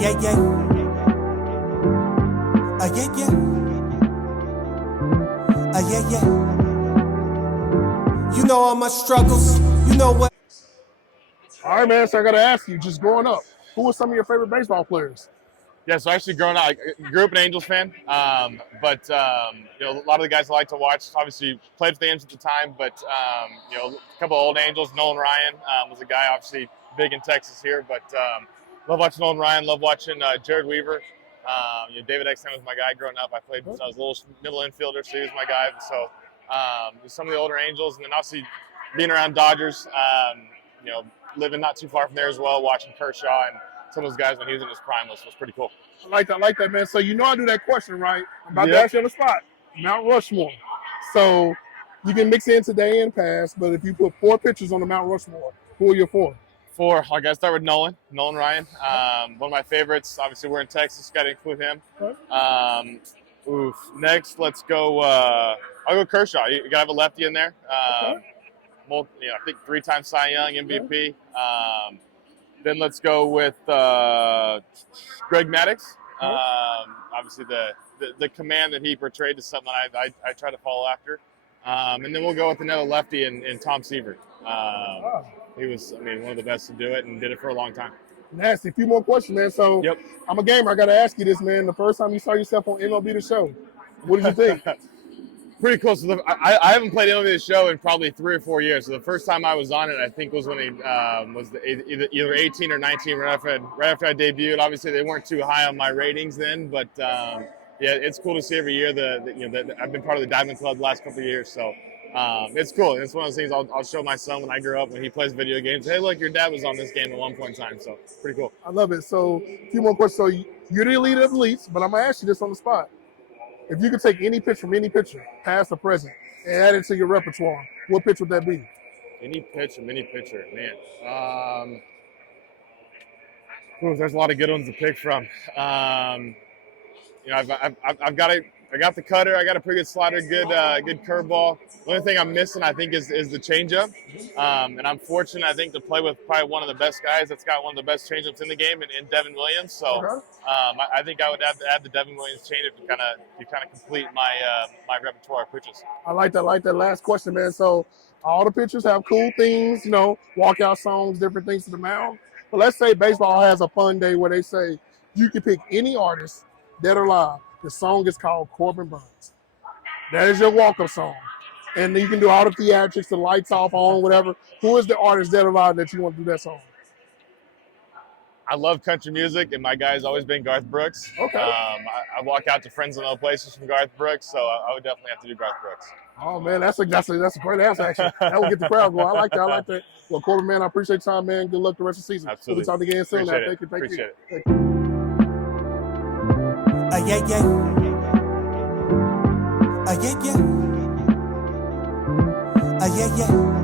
yeah, yeah. Yeah, yeah. Yeah, yeah. You know all my struggles. You know what? All right, man. So I got to ask you, just growing up, who were some of your favorite baseball players? Yeah, so actually growing up, I grew up an Angels fan, but you know, a lot of the guys I like to watch, obviously played for the Angels at the time, but you know, a couple of old Angels. Nolan Ryan was a guy obviously big in Texas here, but love watching Nolan Ryan, love watching Jared Weaver. You know, David Exton was my guy growing up. I played since I was a little middle infielder, so he was my guy. So some of the older Angels, and then obviously being around Dodgers, you know, living not too far from there as well, watching Kershaw and some of those guys when he was in his prime was pretty cool. I like that, man. So you know I do that question, right? I'm about to Yep. ask you on the spot. Mount Rushmore. So you can mix in today and past, but if you put 4 pitchers on the Mount Rushmore, who are your 4? 4, I gotta start with Nolan Ryan. One of my favorites. Obviously, we're in Texas, got to include him. Next, let's go. I'll go Kershaw. You gotta have a lefty in there. You know, I think 3-time Cy Young MVP. Then let's go with Greg Maddux. Obviously, the command that he portrayed is something I try to follow after. And then we'll go with another lefty in Tom Seaver. He was, one of the best to do it and did it for a long time. Nasty. A few more questions, man. So Yep. I'm a gamer. I got to ask you this, man. The first time you saw yourself on MLB The Show, what did you think? Pretty cool. So I haven't played MLB The Show in probably 3 or 4 years. So the first time I was on it, I think was when he was either 18 or 19, right after I debuted. Obviously, they weren't too high on my ratings then, but yeah, it's cool to see every year. I've been part of the Diamond Club the last couple of years, so it's cool. It's one of those things I'll show my son when I grow up when he plays video games. Hey, look, your dad was on this game at one point in time. So pretty cool. I love it. So a few more questions. So you're the elite of elites, but I'm gonna ask you this on the spot. If you could take any pitch from any pitcher, past or present, and add it to your repertoire, what pitch would that be? Any pitch from any pitcher, man. There's a lot of good ones to pick from. You know, I got the cutter. I got a pretty good slider, good curveball. The only thing I'm missing, I think, is the changeup. And I'm fortunate, I think, to play with probably one of the best guys that's got one of the best changeups in the game, in Devin Williams. So I think I would have to add the Devin Williams changeup to kind of complete my my repertoire of pitches. I like that. Last question, man. So all the pitchers have cool things, you know, walkout songs, different things to the mound. But let's say baseball has a fun day where they say you can pick any artist, dead or alive. The song is called Corbin Burnes. That is your walk-up song. And you can do all the theatrics, the lights off, on, whatever. Who is the artist, dead or alive, that you want to do that song? I love country music, and my guy's always been Garth Brooks. Okay. I walk out to Friends in Low Places from Garth Brooks, so I would definitely have to do Garth Brooks. Oh, man, that's a great answer, actually. That will get the crowd going. I like that. Well, Corbin, man, I appreciate your time, man. Good luck the rest of the season. Absolutely. We'll be talking again soon. Thank you. Appreciate it. Yeah, yeah. Yeah, yeah. Yeah, yeah.